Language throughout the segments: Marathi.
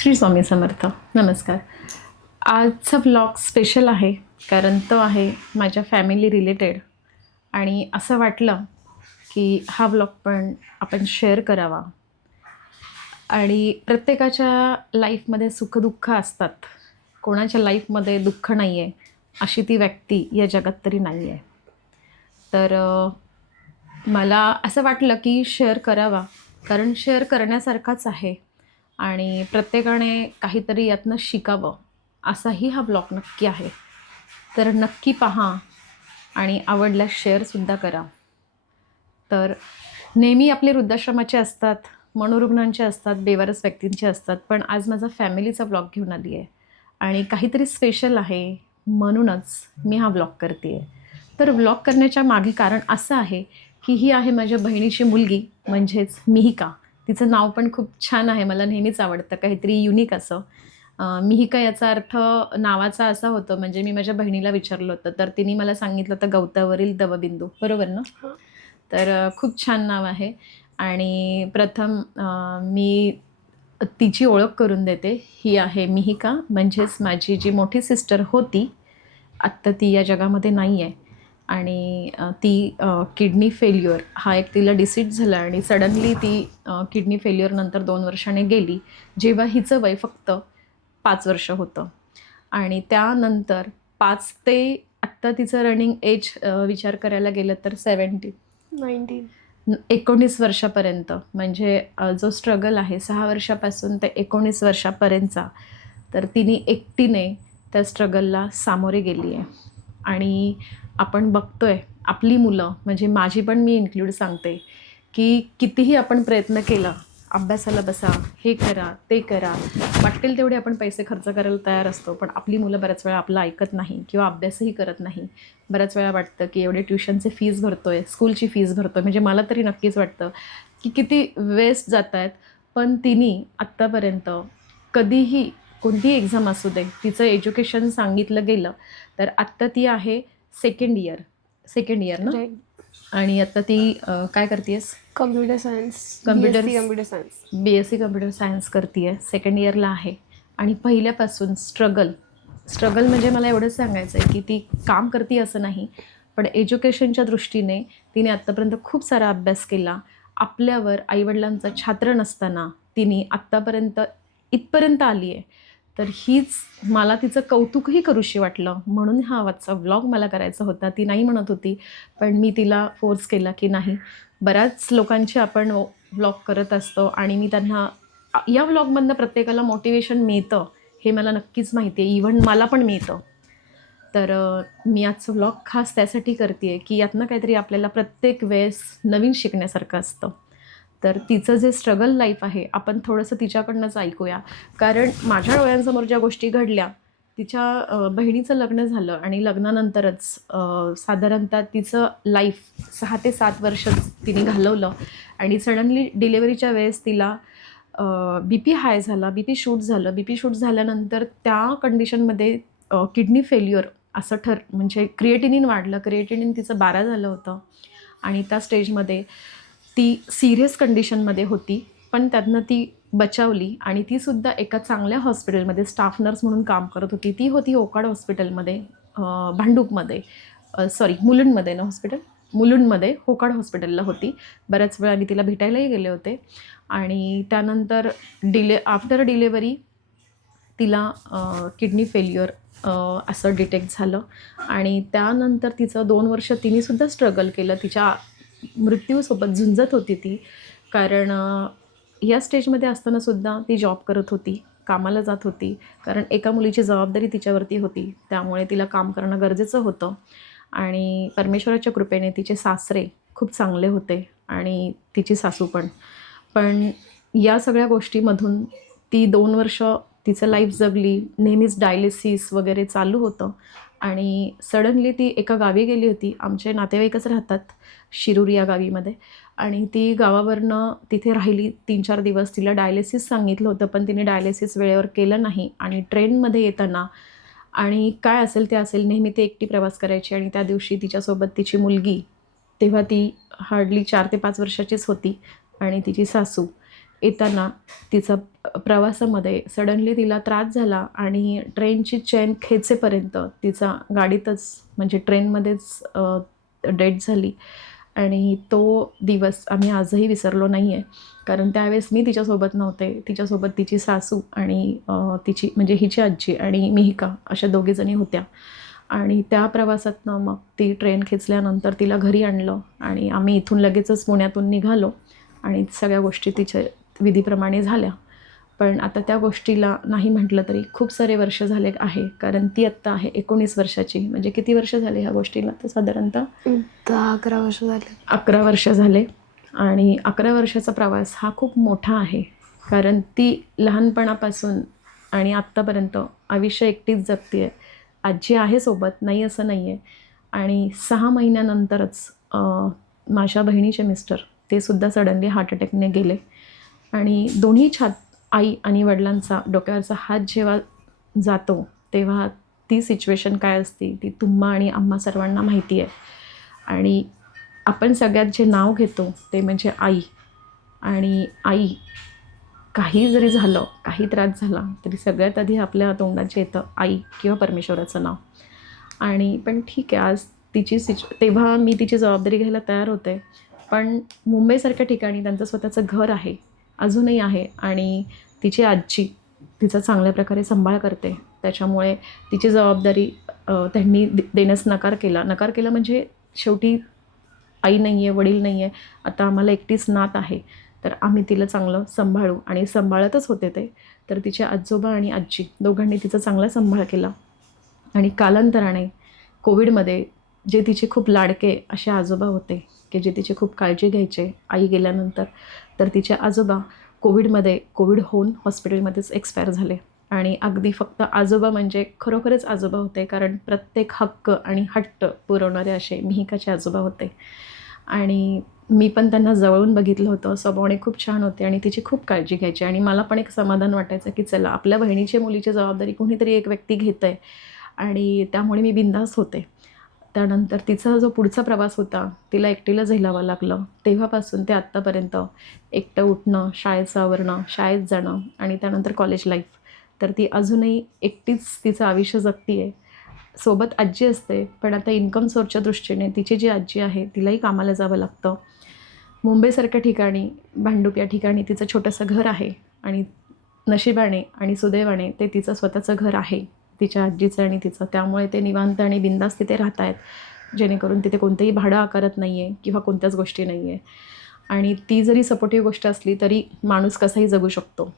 श्री स्वामी समर्थ. नमस्कार. आजचा ब्लॉग स्पेशल आहे कारण तो आहे माझ्या फॅमिली रिलेटेड आणि असं वाटलं की हा ब्लॉग पण आपण शेअर करावा. आणि प्रत्येकाच्या लाईफमध्ये सुखदुःख असतात. कोणाच्या लाईफमध्ये दुःख नाही आहे अशी ती व्यक्ती या जगात तरी नाही आहे तर मला असं वाटलं की शेअर करावा कारण शेअर करण्यासारखाच आहे. आणि प्रत्येकाने काहीतरी यातनं शिकावं असाही हा ब्लॉग नक्की आहे. तर नक्की पहा आणि आवडल्यास शेअरसुद्धा करा. तर नेहमी आपले वृद्धाश्रमाचे असतात मनोरुग्णांचे असतात बेवारस व्यक्तींचे असतात पण आज माझा फॅमिलीचा ब्लॉग घेऊन आली आहे. आणि काहीतरी स्पेशल आहे म्हणूनच मी हा ब्लॉग करते आहे. तर ब्लॉग करण्याच्या मागे कारण असं आहे की ही आहे माझ्या बहिणीची मुलगी म्हणजेच मिहिका. तिचं नाव पण खूप छान आहे मला नेहमीच आवडतं काहीतरी युनिक असं. मिहिका याचा अर्थ नावाचा असा होतो म्हणजे मी माझ्या बहिणीला विचारलं होतं तर तिने मला सांगितलं होतं गवतावरील दवबिंदू बरोबर ना. तर खूप छान नाव आहे आणि प्रथम मी तिची ओळख करून देते. ही आहे मिहिका म्हणजेच माझी जी मोठी सिस्टर होती आत्ता ती या जगामध्ये नाही आहे आणि ती किडनी फेल्युअर हा एक तिला डिसीट झाला आणि सडनली ती किडनी फेल्युअर दोन वर्षाने गेली जेव्हा हिचं वय फक्त पाच वर्ष होतं. आणि त्यानंतर पाच ते आत्ता तिचं रनिंग एज विचार करायला गेलं तर सेवन्टी नाईन्टीन एकोणीस वर्षापर्यंत. म्हणजे जो स्ट्रगल आहे सहा वर्षापासून ते एकोणीस वर्षापर्यंतचा तर तिने एकटीने त्या स्ट्रगलला सामोरे गेली आहे आणि आपण बघतोय आपली मुलं म्हणजे माझी पण मी इन्क्लूड सांगते की कितीही आपण प्रयत्न केला अभ्यासाला बसा हे करा ते करा वाटेल तेवढे आपण पैसे खर्च करायला तयार असतो पण आपली मुलं बऱ्याच वेळा आपलं ऐकत नाही किंवा अभ्यासही करत नाही. बऱ्याच वेळा वाटतं की एवढे ट्युशनचे फीज भरतोय स्कूलची फीज भरतोय म्हणजे मला तरी नक्कीच वाटतं की किती वेस्ट जात आहेत पण तिने आत्तापर्यंत कधीही कोणतीही एक्झाम असू दे तिचं एज्युकेशन सांगितलं गेलं तर आत्ता ती आहे सेकंड इयर सेकंड इयर ना? राईट आणि आता ती अं, काय करतेस computer science Computer- computer science B S C computer science करते सेकंड इयरला आहे. आणि पहिल्यापासून स्ट्रगल स्ट्रगल म्हणजे मला एवढंच सांगायचं आहे की ती काम करते असं नाही पण एज्युकेशनच्या दृष्टीने तिने आत्तापर्यंत खूप सारा अभ्यास केला. आपल्यावर आईवडिलांचा छात्र नसताना तिने आत्तापर्यंत इथपर्यंत आली आहे तर हीच मला तिचं कौतुकही करूशी वाटलं. म्हणून हा आवाजचा व्लॉग मला करायचा होता. ती नाही म्हणत होती पण मी तिला फोर्स केला की नाही. बऱ्याच लोकांचे आपण व्लॉग करत असतो आणि मी त्यांना या व्लॉगमधनं प्रत्येकाला मोटिवेशन मिळतं हे मला नक्कीच माहिती आहे. इव्हन मला पण मिळतं. तर मी आजचं व्लॉग खास त्यासाठी करते आहे की यातनं काहीतरी आपल्याला प्रत्येक वेळेस नवीन शिकण्यासारखं असतं. तर तिचं जे स्ट्रगल लाईफ आहे आपण थोडंसं तिच्याकडनंच ऐकूया. कारण माझ्या डोळ्यांसमोर ज्या गोष्टी घडल्या तिच्या बहिणीचं लग्न झालं आणि लग्नानंतरच साधारणतः तिचं लाईफ सहा ते सात वर्ष तिने घालवलं आणि सडनली डिलेवरीच्या वेळेस तिला बी पी हाय झाला बी पी शूट झालं. बी पी शूट झाल्यानंतर त्या कंडिशनमध्ये किडनी फेल्युअर असं ठर म्हणजे क्रिएटिनिन वाढलं. क्रिएटिनिन तिचं बारा झालं होतं आणि त्या स्टेजमध्ये ती सिरियस कंडिशनमध्ये होती पण त्यातनं ती बचावली आणि तीसुद्धा एका चांगल्या हॉस्पिटलमध्ये स्टाफ नर्स म्हणून काम करत होती. ती होती ओकाड हॉस्पिटलमध्ये भांडूपमध्ये सॉरी मुलुंडमध्ये ना हॉस्पिटल मुलुंडमध्ये होकाड हॉस्पिटलला होती. बऱ्याच वेळा मी तिला भेटायलाही गेले होते. आणि त्यानंतर डिले आफ्टर डिलेवरी तिला किडनी फेल्युअर असं डिटेक्ट झालं. आणि त्यानंतर तिचं दोन वर्ष तिनेसुद्धा स्ट्रगल केलं. तिच्या मृत्यूसोबत झुंजत होती ती. कारण या स्टेजमध्ये असतानासुद्धा ती जॉब करत होती कामाला जात होती. कारण एका मुलीची जबाबदारी तिच्यावरती होती. त्यामुळे तिला काम करणं गरजेचं होतं. आणि परमेश्वराच्या कृपेने तिचे सासरे खूप चांगले होते आणि तिची सासू पण. पण या सगळ्या गोष्टीमधून ती दोन वर्ष तिचं लाईफ जगली. नेहमीच डायलिसिस वगैरे चालू होतं. आणि सडनली ती एका गावी गेली होती. आमचे नातेवाईकच राहतात शिरूर या गावीमध्ये. आणि ती गावावरनं तिथे राहिली तीन चार दिवस. तिला डायलिसिस सांगितलं होतं पण तिने डायलिसिस वेळेवर केलं नाही. आणि ट्रेनमध्ये येताना आणि काय असेल ते असेल नेहमी ती एकटी प्रवास करायची आणि त्या दिवशी तिच्यासोबत तिची मुलगी तेव्हा ती हार्डली चार ते पाच वर्षाचीच होती आणि तिची सासू. येताना तिचा प्रवासामध्ये सडनली तिला त्रास झाला आणि ट्रेनची चेन खेचेपर्यंत तिचा गाडीतच म्हणजे ट्रेनमध्येच डेट झाली. आणि तो दिवस आम्ही आजही विसरलो नाही आहे कारण त्यावेळेस मी तिच्यासोबत नव्हते. तिच्यासोबत तिची सासू आणि तिची म्हणजे हिची आजी आणि मिहिका अशा दोघीजणी होत्या. आणि त्या प्रवासातनं मग ती ट्रेन खेचल्यानंतर तिला घरी आणलं आणि आम्ही इथून लगेचच पुण्यातून निघालो. आणि सगळ्या गोष्टी तिच्या विधीप्रमाणे झाल्या. पण आता त्या गोष्टीला नाही म्हटलं तरी खूप सारे वर्ष झाले आहे. कारण ती आत्ता आहे एकोणीस वर्षाची. म्हणजे किती वर्ष झाले ह्या गोष्टीला? तर साधारणतः दहा अकरा वर्ष झाले. अकरा वर्ष झाले. आणि अकरा वर्षाचा प्रवास हा खूप मोठा आहे. कारण ती लहानपणापासून आणि आत्तापर्यंत आयुष्य एकटीच जगते आहे आजी आहे सोबत नाही असं नाही आहे आणि सहा महिन्यानंतरच माझ्या बहिणीचे मिस्टर ते सुद्धा सडनली हार्ट अटॅकने गेले. आणि दोन्ही छात आई आणि वडिलांचा डोक्यावरचा हात जेव्हा जातो तेव्हा ती सिच्युएशन काय असते ती तुम्हा आणि आम्हा सर्वांना माहिती आहे. आणि आपण सगळ्यात जे नाव घेतो ते म्हणजे आई. आणि आई काही जरी झालं काही त्रास झाला तरी सगळ्यात आधी आपल्या तोंडात जे येतं आई किंवा परमेश्वराचं नाव. आणि पण ठीक आहे आज तिची सिच तेव्हा मी तिची जबाबदारी घ्यायला तयार होते. पण मुंबईसारख्या ठिकाणी त्यांचं स्वतःचं घर आहे. अजूनही आहे आणि तिची आजी तिचा चांगल्या प्रकारे सांभाळ करते. त्याच्यामुळे तिची जबाबदारी त्यांनी दे- देण्यास नकार केला. नकार केला म्हणजे शेवटी आई नाही आहे वडील नाही आहे आता आम्हाला एकटीच नात आहे. तर आम्ही तिला चांगलं सांभाळू. आणि सांभाळतच होते ते. तर तिचे आजोबा आणि आजी दोघांनी तिचा चांगला सांभाळ केला. आणि कालांतराने कोविडमध्ये जे तिचे खूप लाडके असे आजोबा होते की जे तिची खूप काळजी घ्यायचे आई गेल्यानंतर तर तिचे आजोबा कोविडमध्ये कोविड होऊन हॉस्पिटलमध्येच एक्सपायर झाले. आणि अगदी फक्त आजोबा म्हणजे खरोखरच आजोबा होते कारण प्रत्येक हक्क आणि हट्ट पुरवणारे असे मिहिकाचे आजोबा होते. आणि मी पण त्यांना जवळून बघितलं होतं. स्वभावाने खूप छान होते आणि तिची खूप काळजी घ्यायची. आणि मला पण एक समाधान वाटायचं की चला आपल्या बहिणीच्या मुलीची जबाबदारी कोणीतरी एक व्यक्ती घेतं आहे आणि त्यामुळे मी बिंदास होते. त्यानंतर तिचा जो पुढचा प्रवास होता तिला एकटीला झेलावं लागलं. तेव्हापासून ते आत्तापर्यंत एकटं उठणं शाळेचं आवरणं शाळेत जाणं आणि त्यानंतर कॉलेज लाईफ तर ती अजूनही एकटीच तिचं आयुष्य जगती आहे सोबत आजी असते पण आता इन्कम सोर्सच्या दृष्टीने तिची जी आजी आहे तिलाही कामाला जावं लागतं. मुंबईसारख्या ठिकाणी भांडूप या ठिकाणी तिचं छोटंसं घर आहे आणि नशिबाने आणि सुदैवाने ते तिचं स्वतःचं घर आहे. तिच्या आजीचं आणि तिचं. त्यामुळे ते निवांत आणि बिंदास तिथे राहत आहेत जेणेकरून तिथे कोणतंही भाडं आकारत नाही आहे किंवा कोणत्याच गोष्टी नाही आहे आणि ती जरी सपोर्टिव्ह गोष्ट असली तरी माणूस कसाही जगू शकतो.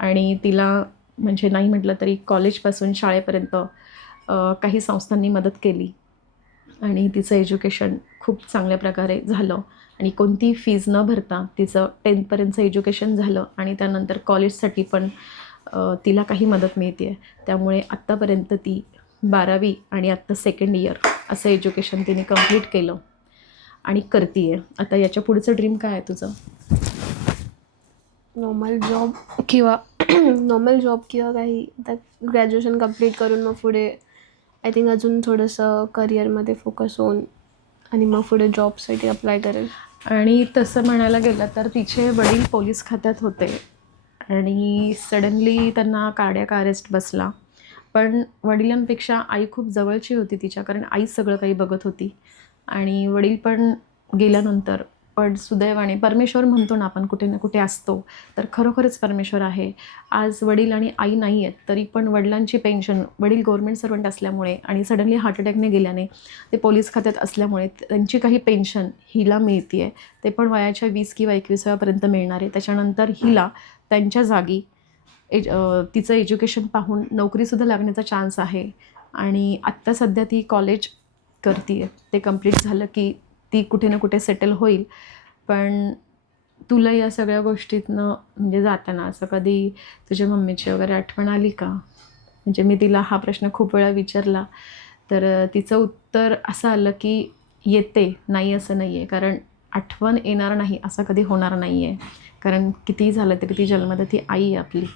आणि तिला म्हणजे नाही म्हटलं तरी कॉलेजपासून शाळेपर्यंत काही संस्थांनी मदत केली. आणि तिचं एज्युकेशन खूप चांगल्या प्रकारे झालं. आणि कोणती फीज न भरता तिचं टेन्थपर्यंतचं एज्युकेशन झालं. आणि त्यानंतर कॉलेजसाठी पण तिला काही मदत मिळते आहे त्यामुळे आत्तापर्यंत ती बारावी आणि आत्ता सेकंड इयर असं एज्युकेशन तिने कंप्लीट केलं आणि करते आहे आता याच्या पुढचं ड्रीम काय आहे तुझं? नॉर्मल जॉब किंवा नॉर्मल जॉब किंवा काही त्यात ग्रॅज्युएशन कंप्लीट करून मग पुढे आय थिंक अजून थोडंसं करिअरमध्ये फोकस होऊन आणि मग पुढे जॉबसाठी अप्लाय करेल. आणि तसं म्हणायला गेलं तर तिचे वडील पोलीस खात्यात होते. आणि सडनली त्यांना कार्डियाक अरेस्ट बसला. पण वडिलांपेक्षा आई खूप जवळची होती तिच्या कारण आई सगळं काही बघत होती. आणि वडील पण गेल्यानंतर पण सुदैवाने परमेश्वर म्हणतो ना आपण कुठे ना कुठे असतो. तर खरोखरच परमेश्वर आहे. आज वडील आणि आई नाही आहेत तरी पण वडिलांची पेन्शन वडील गव्हर्मेंट सर्वंट असल्यामुळे आणि सडनली हार्ट अटॅकने गेल्याने ते पोलीस खात्यात असल्यामुळे त्यांची काही पेन्शन हिला मिळते आहे ते पण वयाच्या वीस किंवा एकविसाव्यापर्यंत मिळणार आहे. त्याच्यानंतर हिला त्यांच्या जागी एज तिचं एज्युकेशन पाहून नोकरीसुद्धा लागण्याचा चान्स आहे. आणि आत्ता सध्या ती कॉलेज करते आहे ते कंप्लीट झालं की ती कुठे ना कुठे सेटल होईल. पण तुला या सगळ्या गोष्टीतनं म्हणजे जाताना असं कधी तुझ्या मम्मीची वगैरे आठवण आली का? म्हणजे मी तिला हा प्रश्न खूप वेळा विचारला. तर तिचं उत्तर असं आलं की येते नाही असं नाही आहे कारण आठवण येणार नाही असं कधी होणार नाही आहे कारण कितीही झालं तरी ती जन्मदाती आई आहे आपली.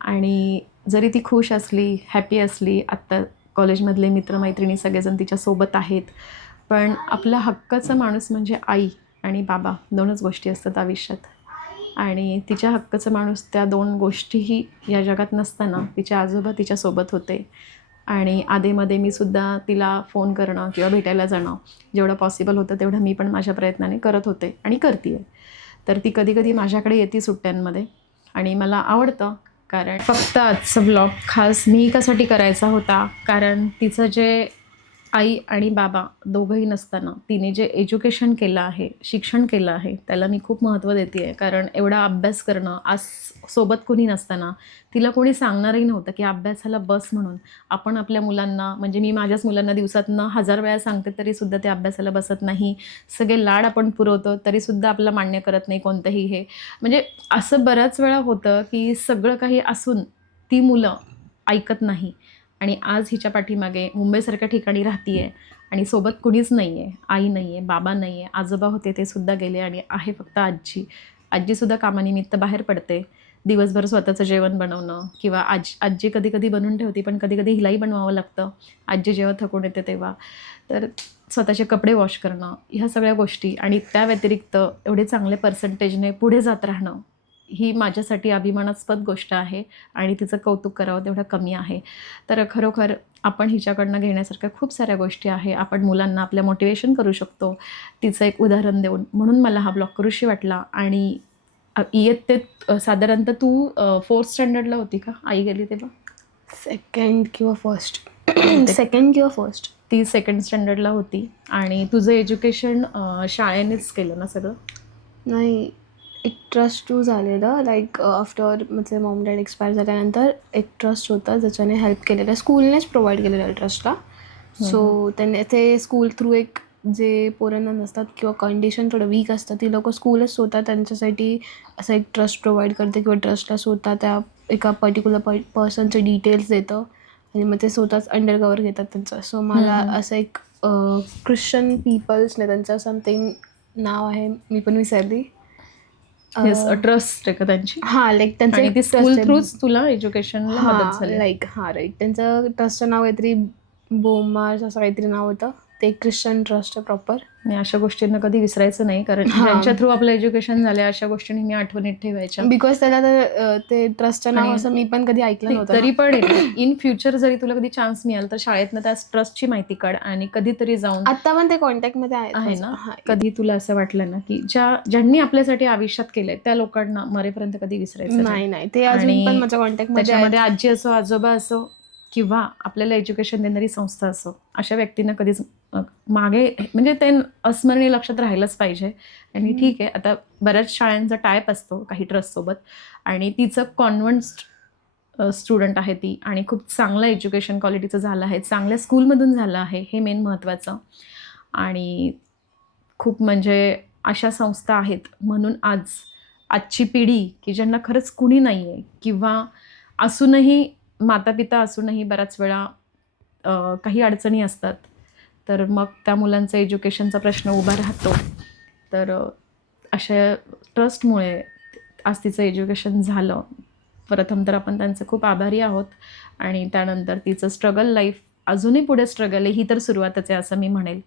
आणि जरी ती खुश असली हॅपी असली आत्ता कॉलेजमधले मित्रमैत्रिणी सगळेजण तिच्यासोबत आहेत. पण आपला हक्काचं माणूस म्हणजे आई आणि बाबा दोनच गोष्टी असतात आयुष्यात. आणि तिच्या हक्काचं माणूस त्या दोन गोष्टीही या जगात नसताना तिचे आजोबा तिच्यासोबत होते. आणि आधेमध्ये मी सुद्धा तिला फोन करणं किंवा भेटायला जाणं जेवढं पॉसिबल होतं तेवढं मी पण माझ्या प्रयत्नाने करत होते आणि करते तर ती कधीकधी माझ्याकडे येते सुट्ट्यांमध्ये आणि मला आवडतं कारण फक्त आजचा ब्लॉग खास मी कसाठी करायचा होता? कारण तिचं जे आई आणि बाबा दोघंही नसताना तिने जे एज्युकेशन केलं आहे शिक्षण केलं आहे त्याला मी खूप महत्त्व देते आहे कारण एवढा अभ्यास करणं आज सोबत कोणी नसताना तिला कोणी सांगणारही नव्हतं की अभ्यासाला बस म्हणून. आपण आपल्या मुलांना म्हणजे मी माझ्याच मुलांना दिवसातनं हजार वेळा सांगते तरीसुद्धा ते अभ्यासाला बसत नाही. सगळे लाड आपण पुरवतो तरीसुद्धा आपलं मान्य करत नाही कोणतंही हे. म्हणजे असं बऱ्याच वेळा होतं की सगळं काही असून ती मुलं ऐकत नाही. आणि आज हिच्या पाठीमागे मुंबईसारख्या ठिकाणी राहती आहे आणि सोबत कुणीच नाही आहे आई नाही आहे बाबा नाही आहे आजोबा होते ते सुद्धा गेले आणि आहे फक्त आजी. आजीसुद्धा कामानिमित्त बाहेर पडते. दिवसभर स्वतःचं जेवण बनवणं किंवा आज आजी कधी कधी बनवून ठेवते पण कधी कधी हिलाही बनवावं लागतं. आजी जेव्हा थकून येते तेव्हा. तर स्वतःचे कपडे वॉश करणं ह्या सगळ्या गोष्टी आणि त्या व्यतिरिक्त एवढे चांगले पर्सेंटेजने पुढे जात राहणं ही माझ्यासाठी अभिमानास्पद गोष्ट आहे आणि तिचं कौतुक करावं तेवढं कमी आहे. तर खरोखर आपण हिच्याकडनं घेण्यासारख्या खूप साऱ्या गोष्टी आहे. आपण मुलांना आपल्या मोटिवेशन करू शकतो. तिचं एक उदाहरण देऊन. म्हणून मला हा ब्लॉग करूशी वाटला. आणि इयत्तेत साधारणतः तू फोर्थ स्टँडर्डला होती का? आई गेली तेव्हा? सेकंड किंवा फर्स्ट सेकंड किंवा फर्स्ट ती सेकंड स्टँडर्डला होती. आणि तुझं एज्युकेशन शाळेनेच केलं ना सगळं? नाही. एक ट्रस्ट टू झालेलं लाईक आफ्टर म्हणजे मॉम डॅड एक्सपायर झाल्यानंतर एक ट्रस्ट होता ज्याच्याने हेल्प केलेलं. स्कूलनेच प्रोव्हाइड केलेलं ट्रस्टला सो त्याने ते स्कूल थ्रू एक जे पोरांना नसतात किंवा कंडिशन थोडं वीक असतं ती लोकं स्कूलच स्वतः त्यांच्यासाठी असं एक ट्रस्ट प्रोव्हाइड करते किंवा ट्रस्टला स्वतः त्या एका पर्टिक्युलर प पर्सनचे डिटेल्स देतं आणि मग ते स्वतःच अंडरकवर घेतात त्यांचं. सो मला. असं एक ख्रिश्चन पीपल्सने त्यांचं समथिंग नाव आहे मी पण विसरली. ट्रस्ट आहे का त्यांची? हा लाईक त्यांचं स्कूल. थ्रूच तुला हा झाली. लाईक हा राईट त्यांचं ट्रस्टचं नाव काहीतरी बोमार्स असं काहीतरी नाव होतं. ते ख्रिश्चन ट्रस्ट आहे प्रॉपर आणि अशा गोष्टींना कधी विसरायचं नाही कारण हा. ज्यांच्या थ्रू आपलं एज्युकेशन झालं अशा गोष्टी नेहमी आठवणीत ठेवायच्या बिकॉज त्याला तर, अं, ते ट्रस्टचं नाव आणि- असं मी पण कधी ऐकलं नव्हतं तरी पण इन फ्युचर जरी तुला कधी चान्स मिळाला तर शाळेतनं त्या ट्रस्टची माहिती काढ आणि कधीतरी जाऊन आता पण ते कॉन्टॅक्टमध्ये आहेत आहे. ना? हा. कधी तुला असं वाटलं ना की ज्या ज्यांनी आपल्यासाठी आयुष्यात केलंय त्या लोकांना मरेपर्यंत कधी विसरायचं नाही नाही ते अजून आणि पण माझ्या कॉन्टॅक्टमध्ये त्याच्यामध्ये. आजी असो आजोबा असो किंवा आपल्याला एज्युकेशन देणारी संस्था असो अशा व्यक्तींना कधीच मागे म्हणजे ते अस्मरणीय लक्षात राहिलंच पाहिजे. आणि. ठीक आहे आता बऱ्याच शाळांचा टायप असतो काही ट्रस्टसोबत आणि तिचं कॉन्व्हेंट स्टुडंट आहे ती. आणि खूप चांगलं एज्युकेशन क्वालिटीचं झालं आहे. चांगल्या स्कूलमधून झालं आहे. हे मेन महत्त्वाचं आणि खूप म्हणजे अशा संस्था आहेत. म्हणून आज आजची पिढी की ज्यांना खरंच कुणी नाही आहे किंवा असूनही मातापिता असूनही बऱ्याच वेळा काही अडचणी असतात. तर मग त्या मुलांचा एज्युकेशनचा प्रश्न उभा राहतो. तर अशा ट्रस्टमुळे आज तिचं एज्युकेशन झालं. प्रथम तर आपण त्यांचे खूप आभारी आहोत. आणि त्यानंतर तिचं स्ट्रगल लाईफ अजूनही पुढे स्ट्रगल आहे ही तर सुरुवातच आहे असं मी म्हणेल.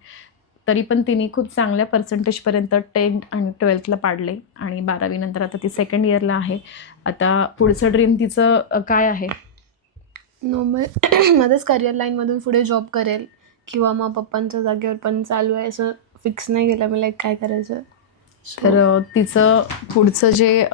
तरी पण तिने खूप चांगल्या पर्सेंटेजपर्यंत टेन्थ आणि ट्वेल्थला पाडले. आणि बारावीनंतर आता ती सेकंड इयरला आहे. आता पुढचं ड्रीम तिचं काय आहे? नॉर्मल मध्येच करिअर लाईनमधून पुढे जॉब करेल. किंवा मग पप्पांच्या जागेवर पण चालू आहे असं फिक्स नाही केलं मला काय करायचं. तर तिचं पुढचं जे